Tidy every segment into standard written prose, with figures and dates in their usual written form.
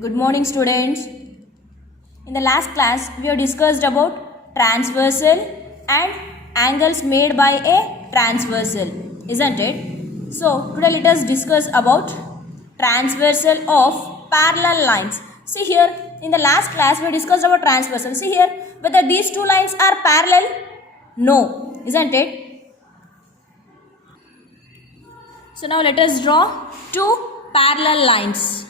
Good morning, students. In the last class, we have discussed about transversal and angles made by a transversal, isn't it? So, today let us discuss about transversal of parallel lines. See here, in the last class, we discussed about transversal. See here, whether these two lines are parallel? No, isn't it? So, now let us draw two parallel lines.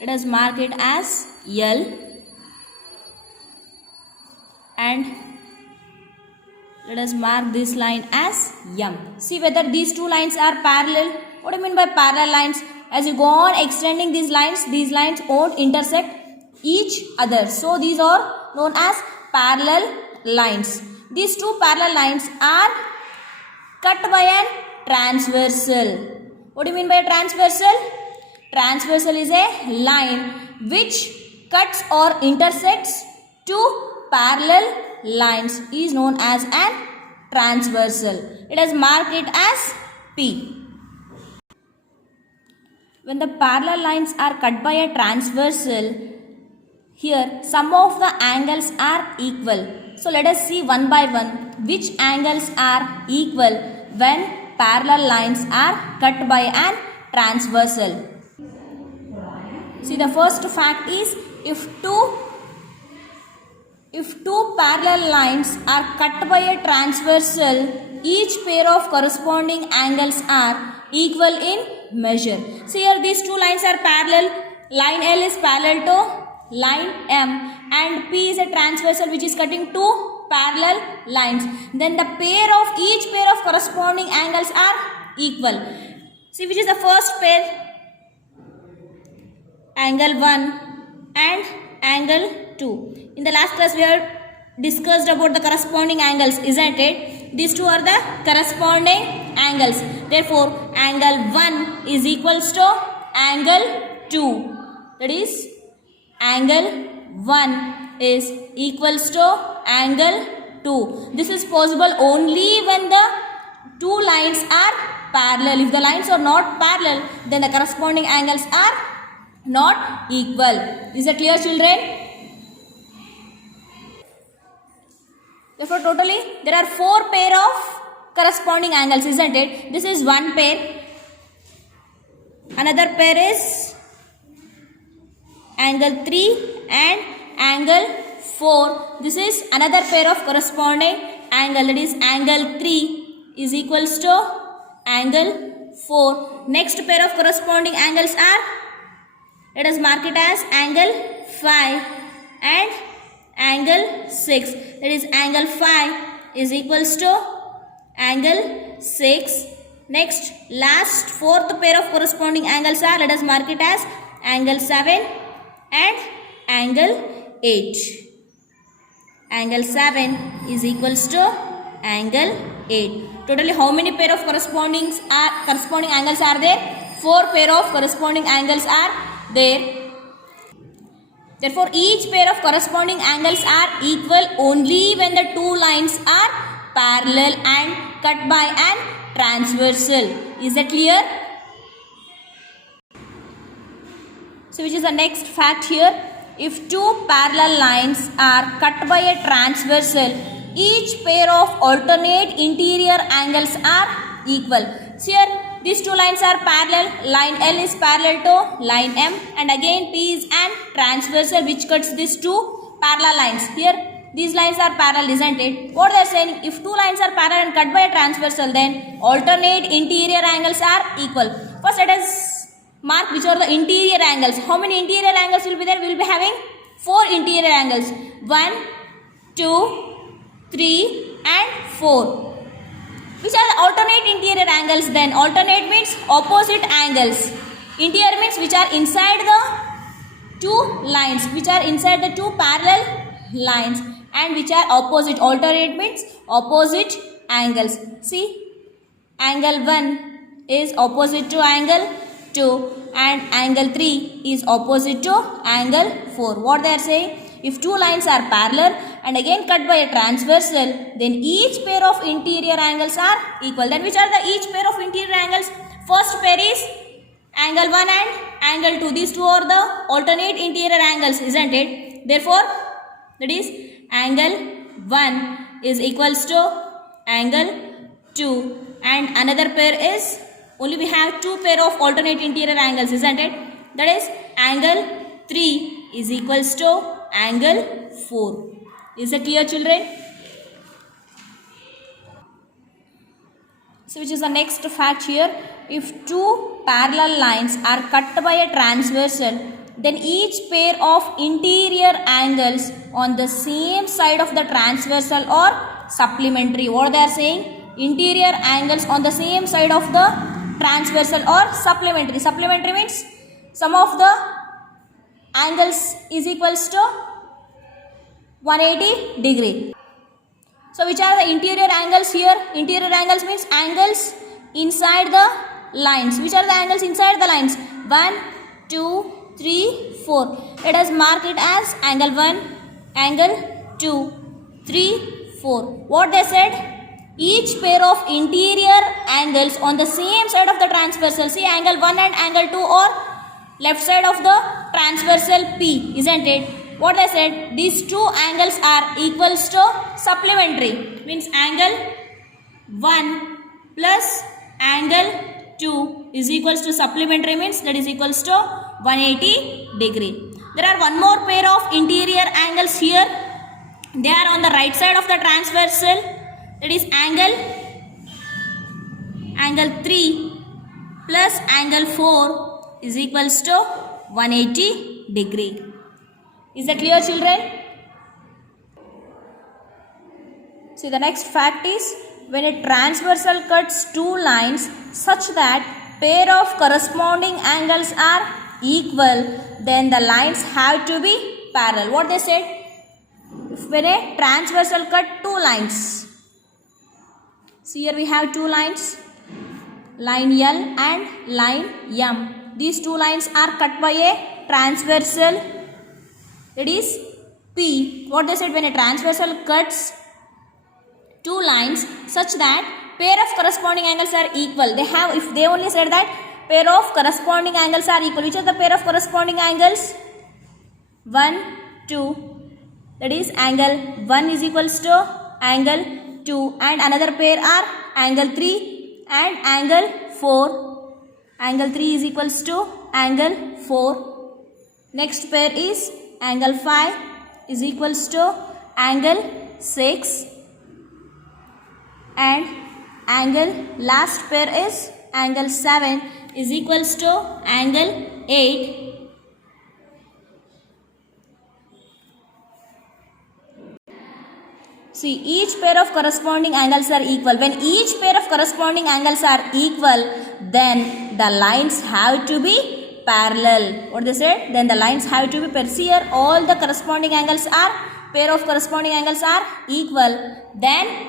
Let us mark it as L and let us mark this line as M. See whether these two lines are parallel. What do you mean by parallel lines? As you go on extending these lines won't intersect each other. So these are known as parallel lines. These two parallel lines are cut by an transversal. What do you mean by a transversal? Transversal is a line which cuts or intersects two parallel lines is known as an transversal. Let us mark it as P. When the parallel lines are cut by a transversal, here some of the angles are equal. So let us see one by one which angles are equal when parallel lines are cut by an transversal. See, the first fact is if two parallel lines are cut by a transversal, each pair of corresponding angles are equal in measure. See here, these two lines are parallel. Line L is parallel to line M and P is a transversal which is cutting two parallel lines. Then the each pair of corresponding angles are equal. See which is the first pair? Angle 1 and angle 2. In the last class we have discussed about the corresponding angles, isn't it? These two are the corresponding angles. Therefore, angle 1 is equals to angle 2. That is, angle 1 is equals to angle 2. This is possible only when the two lines are parallel. If the lines are not parallel, then the corresponding angles are not equal. Is it clear, children? Therefore, totally there are four pair of corresponding angles, isn't it? This is one pair. Another pair is angle 3 and angle 4. This is another pair of corresponding angle. That is angle 3 is equals to angle 4. Next pair of corresponding angles are, let us mark it as angle 5 and angle 6. That is angle 5 is equals to angle 6. Next, last fourth pair of corresponding angles are, let us mark it as angle 7 and angle 8. Angle 7 is equals to angle 8. Totally how many pair of corresponding angles are there? Four pair of corresponding angles are there. Therefore, each pair of corresponding angles are equal only when the two lines are parallel and cut by an transversal. Is that clear? So, which is the next fact here? If two parallel lines are cut by a transversal, each pair of alternate interior angles are equal. So, here these two lines are parallel. Line L is parallel to line M and again P is an transversal which cuts these two parallel lines. Here these lines are parallel, isn't it? What they are saying, if two lines are parallel and cut by a transversal, then alternate interior angles are equal. First let us mark which are the interior angles. How many interior angles will be there? We will be having four interior angles. 1, 2, 3 and 4. Which are the alternate interior angles then? Alternate means opposite angles. Interior means which are inside the two lines, which are inside the two parallel lines and which are opposite. Alternate means opposite angles. See, angle 1 is opposite to angle 2 and angle 3 is opposite to angle 4. What they are saying? If two lines are parallel and again cut by a transversal, then each pair of interior angles are equal. Then which are the each pair of interior angles? First pair is angle 1 and angle 2. These two are the alternate interior angles, isn't it? Therefore, that is angle 1 is equals to angle 2, and another pair is, only we have two pair of alternate interior angles, isn't it? That is angle 3 is equals to angle 4. Is it clear, children? So which is the next fact here? If two parallel lines are cut by a transversal, then each pair of interior angles on the same side of the transversal are supplementary. What they are saying? Interior angles on the same side of the transversal or supplementary. Supplementary means sum of the angles is equals to 180 degree. So which are the interior angles here? Interior angles means angles inside the lines. Which are the angles inside the lines? 1, 2, 3, 4. Let us mark it as angle 1, angle 2, 3, 4. What they said? Each pair of interior angles on the same side of the transversal. See, angle 1 and angle 2 or left side of the transversal P, isn't it? What I said, these two angles are equals to supplementary. Means angle 1 plus angle 2 is equals to supplementary, means that is equals to 180 degree. There are one more pair of interior angles here. They are on the right side of the transversal. That is angle 3 plus angle 4 is equals to 180 degree. Is that clear, children? See, the next fact is, when a transversal cuts two lines such that pair of corresponding angles are equal, then the lines have to be parallel. What they said? When a transversal cut two lines. See, here we have two lines, line L and line M. These two lines are cut by a transversal, that is P. What they said, when a transversal cuts two lines such that pair of corresponding angles are equal. They have, if they only said that pair of corresponding angles are equal. Which are the pair of corresponding angles? 1, 2. That is angle 1 is equals to angle 2, and another pair are angle 3 and angle 4. Angle 3 is equals to angle 4. Next pair is angle 5 is equals to angle 6, and angle last pair is angle 7 is equals to angle 8. See, each pair of corresponding angles are equal. When each pair of corresponding angles are equal, then the lines have to be parallel. What they said? Then the lines have to be parallel. See, here all the corresponding angles are, pair of corresponding angles are equal. Then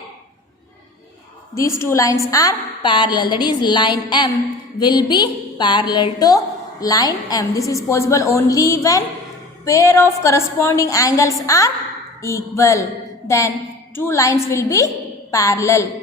these two lines are parallel. That is, line M will be parallel to line M. This is possible only when pair of corresponding angles are equal. Then two lines will be parallel.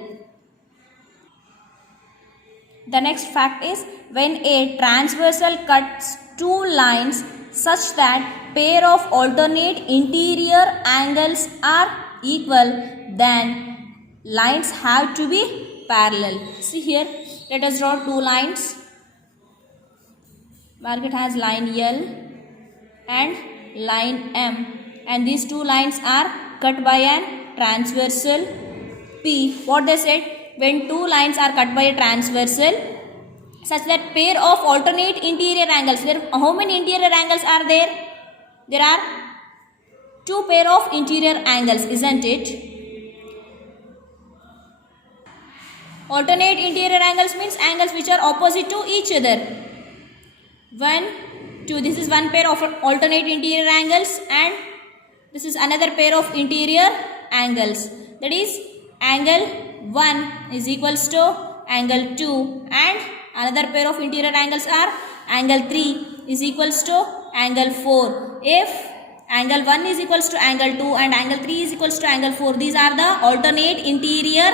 The next fact is, when a transversal cuts two lines such that pair of alternate interior angles are equal, then lines have to be parallel. See here, let us draw two lines. Mark it as line L and line M, and these two lines are cut by an transversal P. What they said? When two lines are cut by a transversal such that pair of alternate interior angles. There, how many interior angles are there? There are two pair of interior angles, isn't it? Alternate interior angles means angles which are opposite to each other. 1, 2. This is one pair of alternate interior angles, and this is another pair of interior angles. That is, angle 1 is equals to angle 2, and another pair of interior angles are angle 3 is equals to angle 4. If Angle 1 is equals to angle 2 and angle 3 is equals to angle 4. These are the alternate interior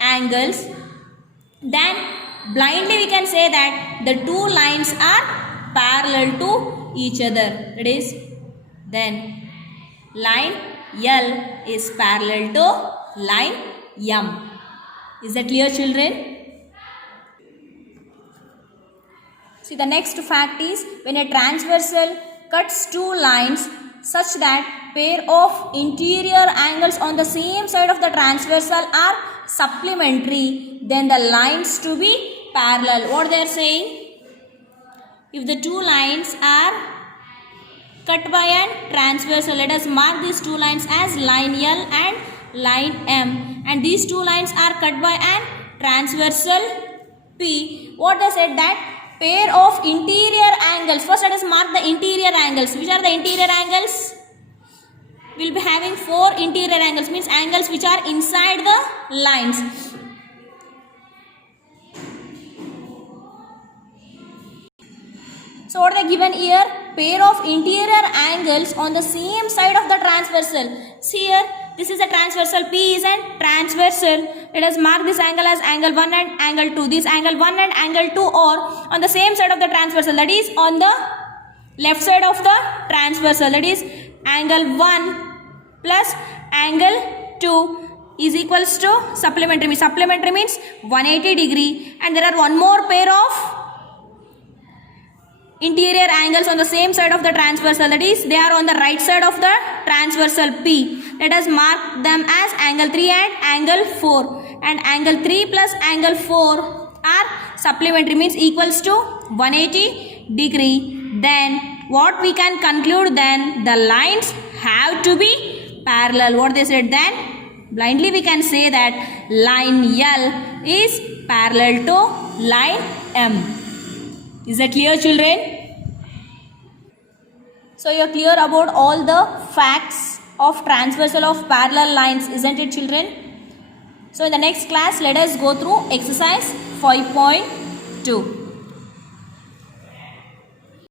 angles. Then blindly we can say that the two lines are parallel to each other. That is, then line L is parallel to line M. Is that clear, children? See, the next fact is, when a transversal cuts two lines such that pair of interior angles on the same side of the transversal are supplementary, then the lines to be parallel. What they are saying? If the two lines are cut by an transversal, let us mark these two lines as line L and line M, and these two lines are cut by an transversal P. What they said, that pair of interior angles. First let us mark the interior angles. Which are the interior angles? We will be having 4 interior angles, means angles which are inside the lines. So what are they given here? Pair of interior angles on the same side of the transversal. See here, this is a transversal, P is a transversal. Let us mark this angle as angle 1 and angle 2. This angle 1 and angle 2 are on the same side of the transversal, that is on the left side of the transversal. That is, angle 1 plus angle 2 is equals to supplementary. Supplementary means 180 degree, and there are one more pair of interior angles on the same side of the transversal, that is they are on the right side of the transversal P. Let us mark them as angle 3 and angle 4, and angle 3 plus angle 4 are supplementary, means equals to 180 degree. Then what we can conclude, then the lines have to be parallel. What they said, then blindly we can say that line L is parallel to line M. Is that clear, children? So you are clear about all the facts of transversal of parallel lines, isn't it, children? So in the next class, let us go through exercise 5.2.